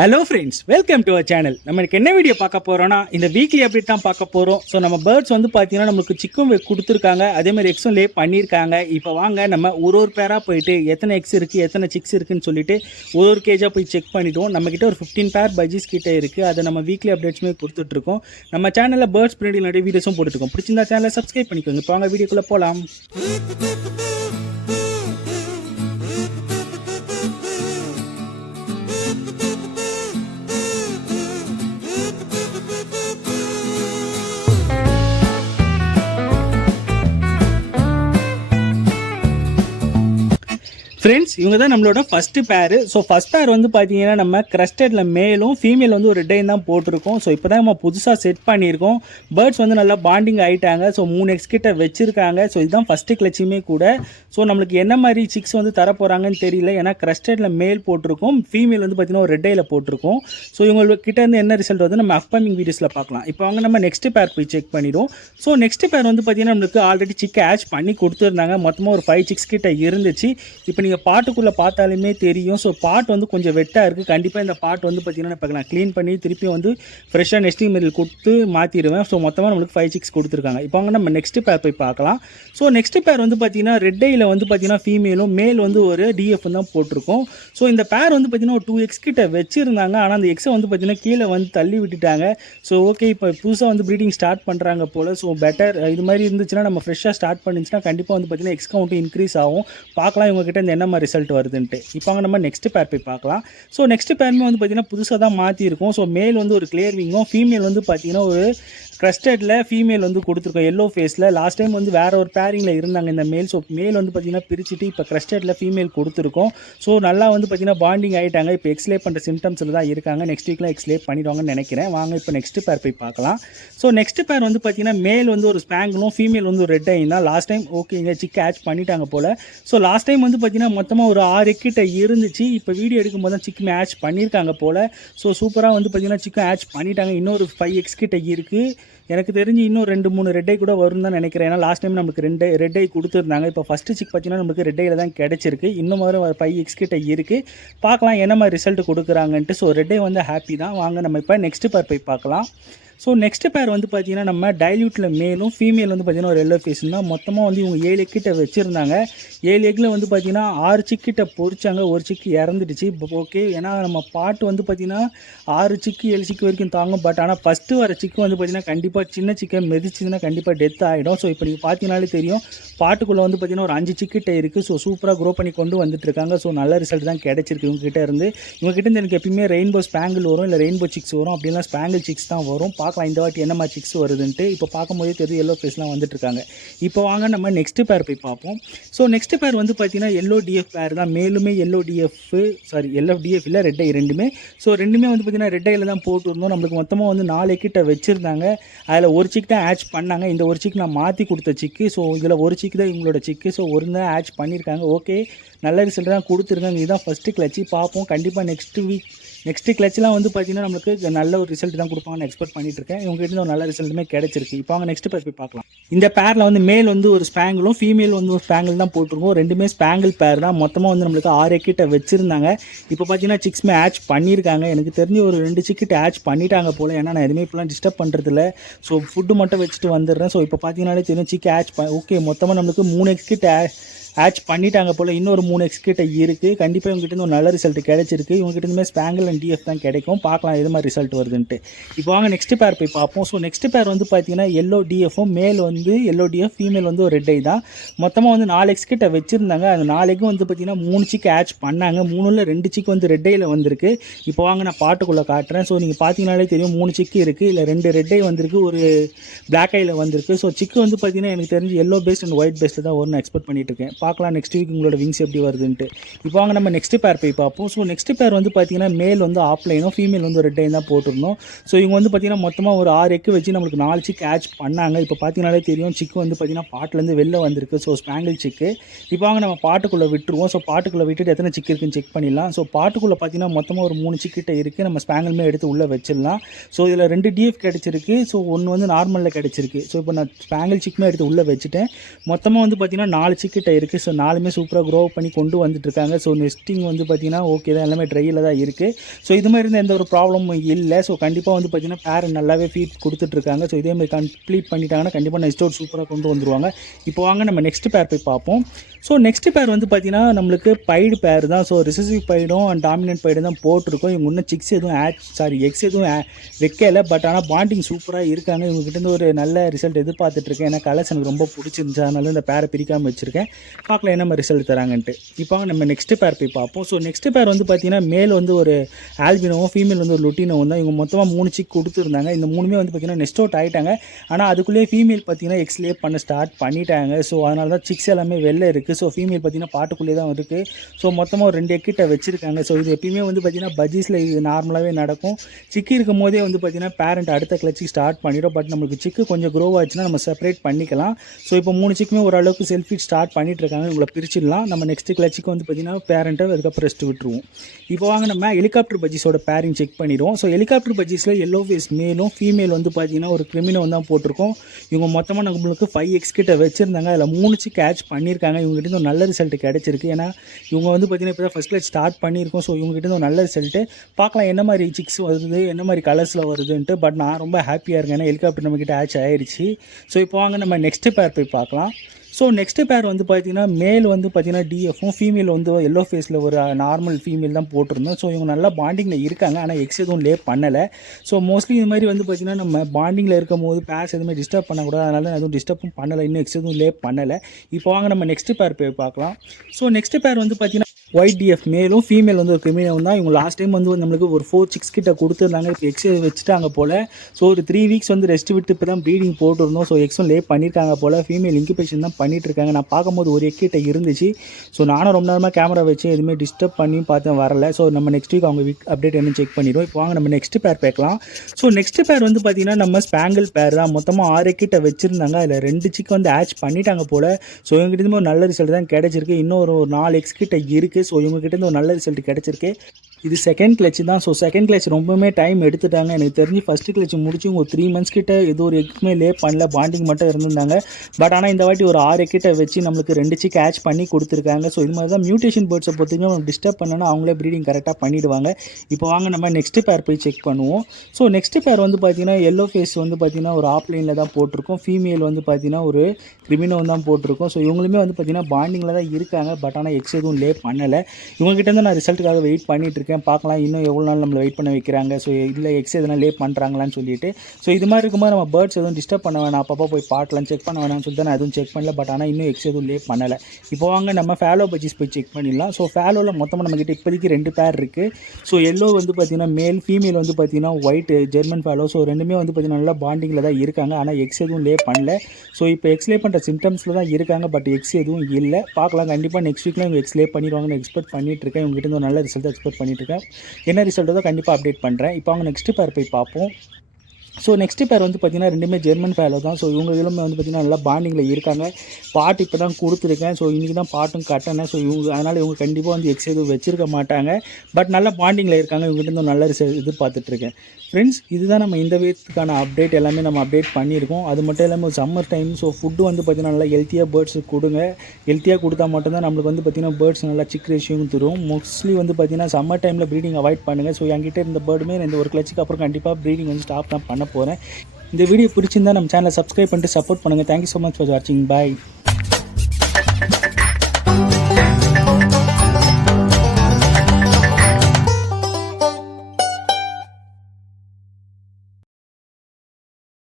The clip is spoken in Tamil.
Hello friends, welcome to our channel. நம்மளுக்கு என்ன வீடியோ பார்க்க போகிறோன்னா, இந்த வீக்லி அப்டேட் தான் பார்க்க போகிறோம். ஸோ நம்ம பேர்ட்ஸ் வந்து பார்த்தீங்கன்னா நம்மளுக்கு சிக்கும் கொடுத்துருக்காங்க, அதேமாதிரி எக்ஸும் லே பண்ணியிருக்காங்க. இப்போ வாங்க நம்ம ஒரு பேராக போயிட்டு எத்தனை எக்ஸ் இருக்குது, எத்தனை சிக்ஸ் இருக்குதுன்னு சொல்லிட்டு ஒரு கேஜாக போய் செக் பண்ணிவிடுவோம். நம்மக்கிட்ட ஒரு 15 பேர் பஜ்ஜீஸ் கிட்டே இருக்குது. அதை நம்ம வீக்லி அப்டேட்ஸுமே கொடுத்துட்ருக்கோம். நம்ம சேனலில் பேர்ட்ஸ் ப்ரீடிங் நிறைய வீடியோஸும் போட்டுருக்கோம். பிடிச்சிருந்தா சேனலை சப்ஸ்கிரைப் பண்ணிக்கோங்க. இப்போ வாங்க வீடியோக்குள்ளே போகலாம். ஃப்ரெண்ட்ஸ், இவங்க தான் நம்மளோட ஃபஸ்ட்டு பேர். ஸோ ஃபஸ்ட் பேர் வந்து பார்த்தீங்கன்னா நம்ம க்ரஸ்டடில் மேலும் ஃபீமேல் வந்து ஒரு ரெட்டையும் தான் போட்டிருக்கோம். ஸோ இப்போ தான் நம்ம புதுசாக செட் பண்ணியிருக்கோம். பேர்ட்ஸ் வந்து நல்லா பாண்டிங் ஆகிட்டாங்க. ஸோ 3 எக்ஸ் கிட்ட வச்சுருக்காங்க. ஸோ இதுதான் ஃபஸ்ட்டு கிளச்சுமே கூட. ஸோ நம்மளுக்கு என்ன மாதிரி சிக்ஸ் வந்து தர போகிறாங்கன்னு தெரியல. ஏன்னா க்ரஸ்டடில் மேல் போட்டிருக்கோம், ஃபீமேல் வந்து பார்த்திங்கன்னா ஒரு ரெட்டையில் போட்டிருக்கோம். ஸோ இவங்கக்கிட்ட இருந்து என்ன ரிசல்ட் வந்து நம்ம அப்கமிங் வீடியோஸில் பார்க்கலாம். இப்போ அவங்க நம்ம நெக்ஸ்ட் பேர் போய் செக் பண்ணிடுவோம். ஸோ நெக்ஸ்ட் பேர் வந்து பார்த்திங்கன்னா நம்மளுக்கு ஆல்ரெடி சிக்கை ஆச் பண்ணி கொடுத்துருந்தாங்க. மொத்தமாக ஒரு 5 சிக்ஸ் கிட்ட இருந்துச்சு. இப்போ நீங்கள் பாட்டுக்குள்ளே பார்த்தாலுமே தெரியும். ஸோ பாட் வந்து கொஞ்சம் வெட்டாக இருக்குது. கண்டிப்பாக இந்த பாட் வந்து பார்த்திங்கன்னா இப்போ நான் க்ளீன் பண்ணி திருப்பி வந்து ஃப்ரெஷ்ஷாக நெஸ்டிங் மெட்டீரியல் கொடுத்து மாற்றிடுவேன். ஸோ மொத்தமாக நம்மளுக்கு 5 சிக்ஸ் கொடுத்துருக்காங்க. இப்போ அவங்க நம்ம நெக்ஸ்ட் பேர் போய் பார்க்கலாம். ஸோ நெக்ஸ்ட் பேர் வந்து பார்த்திங்கன்னா ரெட்டையில் வந்து பார்த்திங்கன்னா ஃபீமேலும் மேல் வந்து ஒரு டிஎஃப் தான் போட்டிருக்கோம். ஸோ இந்த பேர் வந்து பார்த்திங்கன்னா ஒரு 2 எக்ஸ் கிட்ட வச்சுருந்தாங்க. ஆனால் அந்த எக்ஸை வந்து பார்த்திங்கன்னா கீழே வந்து தள்ளி விட்டுட்டாங்க. ஸோ ஓகே, இப்போ புதுசாக வந்து ப்ரீடிங் ஸ்டார்ட் பண்ணுறாங்க போல். ஸோ பெட்டர் இது மாதிரி இருந்துச்சுன்னா நம்ம ஃப்ரெஷ்ஷாக ஸ்டார்ட் பண்ணிச்சுன்னா கண்டிப்பாக வந்து பார்த்திங்கன்னா எக்ஸ் கவுண்ட் இன்க்ரீஸ் ஆகும். பார்க்கலாம் இவங்ககிட்ட இந்த என்ன மாதிரி ரிசல்ட் வருதுன்ட்டு. இப்போ அங்கே நம்ம நெக்ஸ்ட் பேர் போய் பார்க்கலாம். ஸோ நெக்ஸ்ட் பேருமே வந்து பார்த்திங்கன்னா புதுசாக தான் மாற்றிருக்கோம். ஸோ மேல் வந்து ஒரு கிளியர் விங்கும், ஃபீமேல் வந்து பார்த்திங்கன்னா ஒரு க்ரஸ்டடில் ஃபீமேல் வந்து கொடுத்துருக்கோம் எல்லோ ஃபேஸில். லாஸ்ட் டைம் வந்து வேறு ஒரு பேரிங்கில் இருந்தாங்க இந்த மேல். ஸோ மேல் வந்து பார்த்திங்கன்னா பிரிச்சுட்டு இப்போ க்ரஸ்டடில் ஃபீமேல் கொடுத்துருக்கோம். ஸோ நல்லா வந்து பார்த்திங்கன்னா பாண்டிங் ஆகிட்டாங்க. இப்போ எக்ஸ்லே பண்ணுற சிம்டம்ஸில் தான் இருக்காங்க. நெக்ஸ்ட் வீக்கில் எக்ஸ்லே பண்ணிடுவாங்கன்னு நினைக்கிறேன். வாங்க இப்போ நெக்ஸ்ட் பேர் போய் பார்க்கலாம். ஸோ நெக்ஸ்ட் பேர் வந்து பார்த்திங்கன்னா மேல் வந்து ஒரு ஸ்பேங்கிளும், ஃபீமேல் வந்து ஒரு ரெட் ஐயும் தான். லாஸ்ட் டைம் ஓகே இங்கே சிக்க ஆச் பண்ணிட்டாங்க போல். ஸோ லாஸ்ட் டைம் வந்து பார்த்திங்கன்னா மொத்தமாக ஒரு 6 கிட்ட இருந்துச்சு. இப்போ வீடியோ எடுக்கும்போது தான் சிக்கு ஆச் பண்ணியிருக்காங்க போல். ஸோ சூப்பராக வந்து பார்த்திங்கன்னா சிக்கன் ஆச் பண்ணிட்டாங்க. இன்னொரு 5 எக்ஸ் கிட்ட இருக்குது. எனக்கு தெரிஞ்சு இன்னும் 2-3 ரெட்டை கூட வரும் தான் நினைக்கிறேன். ஏன்னா லாஸ்ட் டைம் நமக்கு 2 ரெட்டை கொடுத்துருந்தாங்க. இப்போ ஃபஸ்ட்டு சிக் பார்த்தீங்கன்னா நமக்கு ரெட்டையில் தான் கிடச்சிருக்கு. இன்னும் ஒரு 5 எக்ஸ் கிட்ட இருக்குது. பார்க்கலாம் என்ன மாதிரி ரிசல்ட் கொடுக்குறாங்கன்ட்டு. ஸோ ரெட்டை வந்து ஹாப்பி தான். வாங்க நம்ம இப்போ நெக்ஸ்ட் பேர் போய் பார்க்கலாம். ஸோ நெக்ஸ்ட் பேர் வந்து பார்த்திங்கன்னா நம்ம டைல்யூட்டில் மேலும், ஃபீமேல் வந்து பார்த்திங்கன்னா ஒரு எல்லோ ஃபேஸ் தான். மொத்தமாக வந்து இவங்க 7 எக் கிட்ட வச்சுருந்தாங்க. 7 எக்கில் வந்து பார்த்திங்கன்னா 6 சிக்கிட்ட பொறிச்சாங்க. ஒரு சிக்கு இறந்துடுச்சு. ஓகே, ஏன்னா நம்ம பாட்டு வந்து பார்த்திங்கன்னா 6 சிக்கு 7 சிக்கு வரைக்கும் தாங்கும். பட் ஆனால் ஃபஸ்ட்டு வர சிக்கு வந்து பார்த்திங்கன்னா கண்டிப்பாக சின்ன சிக்கை மிதிச்சுதுன்னா கண்டிப்பாக டெத் ஆகிடும். ஸோ இப்போ நீங்கள் பார்த்தீங்கனாலே தெரியும் பாட்டுக்குள்ளே வந்து பார்த்திங்கன்னா ஒரு 5 சிக்கிட்ட இருக்குது. ஸோ சூப்பராக க்ரோ பண்ணி கொண்டு வந்துட்டுருக்காங்க. ஸோ நல்ல ரிசல்ட் தான் கிடச்சிருக்கு இவங்ககிட்ட இருந்து. இவங்ககிட்ட எனக்கு எப்பயுமே ரெயின்போ ஸ்பேங்கிள் வரும், இல்லை ரெயின்போ சிக்ஸ் வரும், அப்படின்னா ஸ்பேங்கிள் சிக்ஸ் தான் வரும். பார்க்கலாம் இந்த வாட்டி என்ன மாதிரி சிக்ஸ் வருதுன்ட்டு. இப்போ பார்க்கும்போதே தெரியும் எல்லோ ஃபேஸ்லாம் வந்துட்டுருக்காங்க. இப்போ வாங்க நம்ம நெக்ஸ்ட் பேர் போய் பார்ப்போம். ஸோ நெக்ஸ்ட் பேர் வந்து பார்த்திங்கன்னா எல்லோ டிஎஃப் பேர் தான். மேலுமே yellow D F, sorry yellow D F இல்லை ரெட்டை ரெண்டுமே. ஸோ ரெண்டுமே வந்து பார்த்திங்கன்னா ரெட்டையில் தான் போட்டுருந்தோம். நம்மளுக்கு மொத்தமாக வந்து 4 கிட்ட வச்சுருந்தாங்க. அதில் ஒரு சிக் தான் ஆச் பண்ணாங்க. இந்த ஒரு சிக் நான் மாற்றி கொடுத்த சிக்கு. ஸோ இதில் ஒரு சிக்கு தான் இவங்களோட சிக்கு. ஸோ ஒரு தான் ஆச் பண்ணியிருக்காங்க. ஓகே, நல்ல ரிசல்ட் தான் கொடுத்துருக்காங்க. இதுதான் ஃபஸ்ட்டு கிளச்சு. பார்ப்போம் கண்டிப்பாக நெக்ஸ்ட்டு கிளச்லாம் வந்து பார்த்திங்கன்னா நம்மளுக்கு நல்ல ஒரு ரிசல்ட் தான் கொடுப்பாங்கன்னு எக்ஸ்பெக்ட் பண்ணிட்டு இருக்கேன். இவங்ககிட்ட ஒரு நல்ல ரிசல்ட்டுமே கிடச்சிருக்கு. இப்போ அவங்க நெக்ஸ்ட் பேர் போய் பார்க்கலாம். இந்த பேரில் வந்து மேல் வந்து ஒரு ஸ்பேங்கிளும், ஃபீமேல் வந்து ஒரு ஸ்பேங்கிள் தான் போட்டிருக்கோம். ரெண்டுமே ஸ்பேங்கிள் பேர் தான். மொத்தமாக வந்து நம்மளுக்கு 6 கிட்ட வச்சுருந்தாங்க. இப்போ பார்த்தீங்கன்னா சிக்ஸ்மே ஆச் பண்ணியிருக்காங்க. எனக்கு தெரிஞ்சு ஒரு 2 சிக்கிட்ட ஆச் பண்ணிட்டாங்க போல். ஏன்னா நான் எதுவுமே இப்போலாம் டிஸ்டர்ப் பண்ணுறதில்ல. ஸோ ஃபுட்டு மட்டும் வச்சுட்டு வந்துடுறேன். ஸோ இப்போ பார்த்தீங்கன்னாலே தெரியும் சிக்கு ஆச் ஓகே மொத்தமாக நம்மளுக்கு 3 எக்ஸ் கிட்ட ஆச் பண்ணிட்டாங்க போல். இன்னொரு 3 எக்ஸ் கிட்ட இருக்குது. கண்டிப்பாக இவங்ககிட்ட ஒரு நல்ல ரிசல்ட் கிடச்சிருக்கு. இவங்ககிட்ட ஸ்பேங்கிள் அண்ட் டிஎஃப் தான் கிடைக்கும். பார்க்கலாம் எது மாதிரி ரிசல்ட் வருதுன்ட்டு. இப்போ வாங்க நெக்ஸ்ட் பேர் போய் பார்ப்போம். ஸோ நெக்ஸ்ட் பேர் வந்து பார்த்திங்கன்னா எல்லோ டிஎஃப்பும், மேல் வந்து எல்லோ டிஎஃப், ஃபீமேல் வந்து ஒரு ரெட் ஐ தான். மொத்தமாக வந்து 4 எக்ஸ் கிட்ட வச்சுருந்தாங்க. அந்த 4 எக்கும் வந்து பார்த்திங்கன்னா 3 சிக்கு ஆச் பண்ணாங்க. 3ல் 2 சிக்கு வந்து ரெட் ஐயில் வந்திருக்கு. இப்போ வாங்க நான் பாட்டுக்குள்ளே காட்டுறேன். ஸோ நீங்கள் பார்த்தீங்கன்னாலே தெரியும் 3 சிக்கு இருக்குது. இல்லை 2 ரெட் ஐ வந்திருக்கு, ஒரு பிளாக் ஐயில் வந்திருக்கு. ஸோ சிக்கு வந்து பார்த்திங்கன்னா எனக்கு தெரிஞ்சு yellow paste and white paste தான் வரும்னு எக்ஸ்பெக்ட் பண்ணிட்டு இருக்கேன். பார்க்கலாம் நெக்ஸ்ட் வீக் உங்களோட விங்ஸ் எப்படி வருதுன்ட்டு. இப்போ வாங்க நம்ம நெக்ஸ்ட் பேர் போய் பார்ப்போம். ஸோ நெக்ஸ்ட் பேர் வந்து பார்த்திங்கன்னா மேல் வந்து ஆஃப்லைனும், ஃபீமேல் வந்து ரெட் ஐயும் தான் போட்டிருந்தோம். ஸோ இவங்க வந்து பார்த்திங்கன்னா மொத்தமாக ஒரு 6 எக்கு வச்சு நம்மளுக்கு 4 சிக் ஆச் பண்ணாங்க. இப்போ பார்த்தீங்கன்னாலே தெரியும் சிக்கு வந்து பார்த்திங்கன்னா பாட்டிலேருந்து வெளில வந்திருக்கு. ஸோ ஸ்பேங்கிள் சிக்கு. இப்போ வாங்க நம்ம பாட்டுக்குள்ளே விட்டுருவோம். ஸோ பாட்டுக்குள்ளே விட்டுட்டு எத்தனை சிக்கு இருக்குன்னு செக் பண்ணிடலாம். ஸோ பாட்டுக்குள்ளே பார்த்திங்கன்னா மொத்தமாக ஒரு 3 சிக்கிட்ட இருக்குது. நம்ம ஸ்பேங்கிளுமே எடுத்து உள்ளே வச்சிடலாம். ஸோ இதில் 2 டிஎஃப் கிடச்சிருக்கு. ஸோ ஒன்று வந்து நார்மலில் கிடச்சிருக்கு. ஸோ இப்போ நான் ஸ்பேங்கிள் சிக்குமே எடுத்து உள்ளே வச்சுட்டேன். மொத்தமாக வந்து பார்த்திங்கன்னா 4 சிக்கிட்ட இருக்குது. இருக்குது. ஸோ 4மே சூப்பராக க்ரோ பண்ணி கொண்டு வந்துட்டுருக்காங்க. ஸோ நெஸ்டிங் வந்து பார்த்திங்கன்னா ஓகே தான், எல்லாமே ட்ரையில் தான் இருக்குது. ஸோ இது மாதிரி இருந்த எந்த ஒரு ப்ராப்ளமும் இல்லை. ஸோ கண்டிப்பாக வந்து பார்த்திங்கன்னா பேர் நல்லாவே ஃபீட் கொடுத்துட்ருக்காங்க. ஸோ இதே மாதிரி கம்ப்ளீட் பண்ணிட்டாங்கன்னா கண்டிப்பாக நெக்ஸ்ட் ஒரு சூப்பராக கொண்டு வந்துருவாங்க. இப்போ வாங்க நம்ம நெக்ஸ்ட் பேர் போய் பார்ப்போம். ஸோ நெக்ஸ்ட் பேர் வந்து பார்த்திங்கன்னா நம்மளுக்கு பைடு பேர் தான். ஸோ ரிசசிவ் பைடும் அண்ட் டாமினன்ட் பைடும் தான் போட்டிருக்கோம். இவங்க இன்னும் சிக்ஸ் எதுவும் எக்ஸ் எதுவும் வைக்கல. பட் ஆனால் பாண்டிங் சூப்பராக இருக்காங்க. இவங்ககிட்ட ஒரு நல்ல ரிசல்ட் எதிர்பார்த்துட்ருக்கேன். ஏன்னா கலர்ஸ் எனக்கு ரொம்ப பிடிச்சிருந்துச்சு, அதனால இந்த பேரை பிரிக்காமல் வச்சுருக்கேன். பார்க்கலாம் என்ன மாதிரி ரிசல்ட் தராங்கன்ட்டு. இப்போ நம்ம நெக்ஸ்ட் பேர் போய் பார்ப்போம். ஸோ நெக்ஸ்ட் பேர் வந்து பார்த்திங்கன்னா மேல் வந்து ஒரு ஆல்பினோவும் ஃபீமேல் வந்து ஒரு லுட்டினோவும் தான். இவங்க மொத்தமாக 3 சிக் கொடுத்துருந்தாங்க. இந்த 3மே வந்து பார்த்திங்கன்னா நெஸ்ட் அவுட் ஆகிட்டாங்க. ஆனால் அதுக்குள்ளேயே ஃபீமேல் பார்த்திங்கன்னா எக்ஸ்லே பண்ண ஸ்டார்ட் பண்ணிட்டாங்க. ஸோ அதனால தான் சிக்ஸ் எல்லாமே வெளில இருக்குது. ஸோ ஃபீமேல் பார்த்திங்கன்னா பாட்டுக்குள்ளே தான் இருக்குது. ஸோ மொத்தமாக ஒரு 2 எக்கிட்ட வச்சுருக்காங்க. ஸோ இது எப்பயுமே வந்து பார்த்திங்கன்னா பஜ்ஜீஸில் இது நார்மலாகவே நடக்கும். சிக்கி இருக்கும் போதே வந்து பார்த்திங்கன்னா பேரண்ட் அடுத்த கிளச்சிக்கு ஸ்டார்ட் பண்ணிடும். பட் நம்மளுக்கு சிக்கு கொஞ்சம் க்ரோ ஆச்சுன்னா நம்ம செப்பரேட் பண்ணிக்கலாம். ஸோ இப்போ 3 சிக்குமே ஓரளவுக்கு செல்ஃபீட் ஸ்டார்ட் பண்ணிட்டு இருக்காங்க. உங்களை பிரிச்சிடலாம். நம்ம நெக்ஸ்ட் கிளச்சிக்கு வந்து பார்த்திங்கன்னா பேரண்ட்டை அதுக்கப்புறம் ரெஸ்ட் விட்டுருவோம். இப்போ வாங்க நம்ம ஹெலிகாப்டர் பஜ்ஜீஸோட பேரிங் செக் பண்ணிடுவோம். ஸோ ஹெலிகாப்டர் பஜ்ஜீஸில் எல்லோ ஃபேஸ் மேலும் ஃபீமேல் வந்து பார்த்திங்கன்னா ஒரு கிரிமினோ தான் போட்டிருக்கோம். இவங்க மொத்தமாக நம்மளுக்கு 5x கிட்ட வச்சுருந்தாங்க. அதில் 3 சிக் கேட்ச் பண்ணியிருக்காங்க. இவங்ககிட்ட ஒரு நல்ல ரிசல்ட் கிடச்சிருக்கு. ஏன்னா இவங்க வந்து பார்த்திங்கன்னா இப்போ தான் ஃபஸ்ட் கிளச் ஸ்டார்ட் பண்ணியிருக்கோம். ஸோ இவங்ககிட்ட ஒரு நல்ல ரிசல்ட்டு. பார்க்கலாம் என்ன மாதிரி சிக்ஸ் வருது, என்ன மாதிரி கலர்ஸில் வருதுன்ட்டு. பட் நான் ரொம்ப ஹாப்பியாக இருக்கேன். ஏன்னா ஹெலிகாப்டர் நம்மக்கிட்ட ஆச் ஆயிடுச்சு. ஸோ இப்போ வாங்க நம்ம நெக்ஸ்ட் பேர் போய் பார்க்கலாம். ஸோ நெக்ஸ்ட் பேர் வந்து பார்த்திங்கன்னா மேல் வந்து பார்த்திங்கன்னா டிஎஃப்பும் ஃபீமேல் வந்து எல்லோ ஃபேஸில் ஒரு நார்மல் ஃபீமேல் தான் போட்டிருந்தோம். ஸோ இவங்க நல்லா பாண்டிங்கில் இருக்காங்க. ஆனால் எக்ஸ் எதுவும் லே பண்ணலை. ஸோ மோஸ்ட்லி இது மாதிரி வந்து பார்த்திங்கன்னா நம்ம பாண்டிங்கில் இருக்கும் போது பேர்ஸ் எதுவுமே டிஸ்டர்ப் பண்ணக்கூடாது. அதனால எதுவும் டிஸ்டர்பும் பண்ணலை. இன்னும் எக்ஸ் எதுவும் லே பண்ணலை. இப்போ வாங்க நம்ம நெக்ஸ்ட் பேர் போய் பார்க்கலாம். ஸோ நெக்ஸ்ட் பேர் வந்து பார்த்திங்கன்னா ஒயிட் டிஎஃப் மேலும் ஃபீமேல் வந்து ஒரு கிரிமினோ தான். இவங்க லாஸ்ட் டைம் வந்து நம்மளுக்கு ஒரு 4 சிக்ஸ் கிட்ட கொடுத்துருந்தாங்க. இப்போ எக்ஸ் வச்சுட்டாங்க போல். ஸோ ஒரு 3 வீக்ஸ் வந்து ரெஸ்ட் விட்டு இப்போ தான் ப்ரீடிங் போட்டுருந்தோம். ஸோ எக்ஸும் லே பண்ணியிருக்காங்க போல். ஃபீமேல் இன்குபேஷன் தான் பண்ணிட்டுருக்காங்க. நான் பார்க்கும்போது ஒரு எக் கிட்ட இருந்துச்சு. ஸோ நானும் ரொம்ப நேரமாக கேமரா வச்சு எதுவுமே டிஸ்டர்ப் பண்ணி பார்த்தேன், வரல. ஸோ நம்ம நெக்ஸ்ட் வீக் அவங்க வீக் அப்டேட் என்ன செக் பண்ணிடுவோம். இப்போ வாங்க நம்ம நெக்ஸ்ட் பேர் பார்க்கலாம். ஸோ நெக்ஸ்ட் பேர் வந்து பார்த்திங்கன்னா நம்ம ஸ்பேங்கிள் பேர் தான். மொத்தமாக 6 கிட்ட வச்சுருந்தாங்க. அதில் 2 சிக் வந்து ஆச் பண்ணிட்டாங்க போல். ஸோ இவங்ககிட்ட ஒரு நல்ல ரிசல்ட் தான் கிடச்சிருக்கு. இன்னும் ஒரு 4 எக்ஸ் கிட்ட இருக்குது. ஸோ இவங்ககிட்ட ஒரு நல்ல ரிசல்ட் கிடச்சிருக்கு. இது செகண்ட் கிளச் தான். ஸோ செகண்ட் கிளச் ரொம்பவுமே டைம் எடுத்துட்டாங்க. எனக்கு தெரிஞ்சு ஃபஸ்ட்டு கிளச் முடிச்சு ஒரு 3 மந்த்ஸ் கிட்ட எது ஒரு எக்குமே லே பண்ணல, பாண்டிங் மட்டும் இருந்திருந்தாங்க. பட் ஆனால் இந்த வாட்டி ஒரு 6 கிட்ட வச்சு நம்மளுக்கு 2 சிக் ஆச் பண்ணி கொடுத்துருக்காங்க. ஸோ இது மாதிரி தான் மியூட்டேஷன் பேர்ட்ஸை பொறுத்தவரைக்கும் நம்ம டிஸ்டர்ப் பண்ணனா அவங்களே ப்ரீடிங் கரெக்டாக பண்ணிவிடுவாங்க. இப்போ வாங்க நம்ம நெக்ஸ்ட் பேர் போய் செக் பண்ணுவோம். ஸோ நெக்ஸ்ட் பேர் வந்து பார்த்திங்கன்னா எல்லோ ஃபேஸ் வந்து பார்த்திங்கன்னா ஒரு ஆப்லைனில் தான் போட்டிருக்கோம். ஃபீமேல் வந்து பார்த்திங்கன்னா ஒரு கிரிமினோ தான் போட்டிருக்கோம். ஸோ இவங்களுமே வந்து பார்த்திங்கன்னா பாண்டிங்கில் தான் இருக்காங்க. பட் ஆனால் எக்ஸ் எதுவும் லே பண்ணலை. இவங்ககிட்ட இருந்து நான் ரிசல்ட்டுக்காக வெயிட் பண்ணிட்டு இருக்கேன். பார்க்கலாம் இன்னும் எவ்வளோ நாள் நம்மளை வெயிட் பண்ண வைக்கிறாங்க. ஸோ இல்லை எக்ஸ் எதனா லே பண்ணுறாங்களான்னு சொல்லிட்டு. ஸோ இது மாதிரி இருக்கும்போது நம்ம பேர்ட்ஸ் எதுவும் டிஸ்டர்ப் பண்ண வேணாம், அப்பப்போ போய் பார்க்கலாம், செக் பண்ண வேணாம்னு சொல்லிட்டு நான் எதுவும் செக் பண்ணல. பட் ஆனால் இன்னும் எக்ஸ் எதுவும் லே பண்ணலை. இப்போ வாங்க நம்ம ஃபேலோ பஜ்ஜீஸ் போய் செக் பண்ணிடலாம். ஸோ ஃபேலோவில் மொத்தமாக நம்மக்கிட்ட இப்போதைக்கு 2 பேர் இருக்குது. ஸோ எல்லோ வந்து பார்த்திங்கன்னா மேல், ஃபீமேல் வந்து பார்த்திங்கன்னா ஒயிட் ஜெர்மன் ஃபேலோ. ஸோ ரெண்டுமே வந்து பார்த்திங்கன்னா நல்லா பாண்டிங்கில் தான் இருக்காங்க. ஆனால் எக்ஸ் எதுவும் லே பண்ணல. ஸோ இப்போ எக்ஸ் லே பண்ணுற சிம்டம்ஸில் தான் இருக்காங்க. பட் எக்ஸ் எதுவும் இல்லை. பார்க்கலாம், கண்டிப்பாக நெக்ஸ்ட் வீக்கில் இவங்க எக்ஸ் லே பண்ணிடுவாங்கன்னு எக்ஸ்பெக்ட் பண்ணிட்டு இருக்கேன். இவங்ககிட்ட ஒரு நல்ல ரிசல்ட் எக்ஸ்பெக்ட் பண்ணிட்டு இருக்கேன். என்ன ரிசல்ட்டோ தான் கண்டிப்பாக அப்டேட் பண்ணுறேன். இப்போ அவங்க நெக்ஸ்ட் பேர் போய் பார்ப்போம். ஸோ நெக்ஸ்ட் பேர் வந்து பார்த்திங்கன்னா ரெண்டுமே ஜெர்மன் ஃபேலோ தான். ஸோ இவங்க இதுலுமே வந்து பார்த்திங்கன்னா நல்லா பாண்டிங்கில் இருக்காங்க. பாட்டு இப்போ தான் கொடுத்துருக்கேன். ஸோ இன்றைக்கி தான் பாட்டும் கட்டினேன். ஸோ இவங்க அதனால் இவங்க கண்டிப்பாக வந்து எக்ஸ் எதுவும் வச்சிருக்க மாட்டாங்க. பட் நல்லா பாண்டிங்கில் இருக்காங்க. இவங்ககிட்ட நல்ல ரிசல்ட் எதிர்பார்த்துட்ருக்கேன். ஃப்ரெண்ட்ஸ், இதுதான் நம்ம இந்த வீக்குக்கான அப்டேட் எல்லாமே நம்ம அப்டேட் பண்ணியிருக்கோம். அது மட்டும் இல்லாமல் சம்மர் டைம். ஸோ ஃபுட்டு வந்து பார்த்திங்கன்னா நல்லா ஹெல்த்தியாக பேர்ட்ஸுக்கு கொடுங்க. ஹெல்த்தியாக கொடுத்தா மட்டும்தான் நம்மளுக்கு வந்து பார்த்திங்கன்னா பேர்ட்ஸ் நல்லா சிக் ரேஷியோவும் தரும். மோஸ்ட்லி வந்து பார்த்திங்கன்னா சம்மர் டைமில் ப்ரீடிங் அவாய்ட் பண்ணுங்கள். ஸோ என்கிட்ட இருந்த பேர்டுமே இந்த ஒரு கிளச்சுக்கு அப்புறம் கண்டிப்பாக ப்ரீடிங் வந்து ஸ்டாப் தான் பண்ண போகிறேன். இந்த வீடியோ பிடிச்சிருந்தா நம்ம சேனலை சப்ஸ்கிரைப் பண்ணிட்டு சப்போர்ட் பண்ணுங்கள். தேங்க்யூ ஸோ மச் ஃபார் வாட்சிங். பாய்.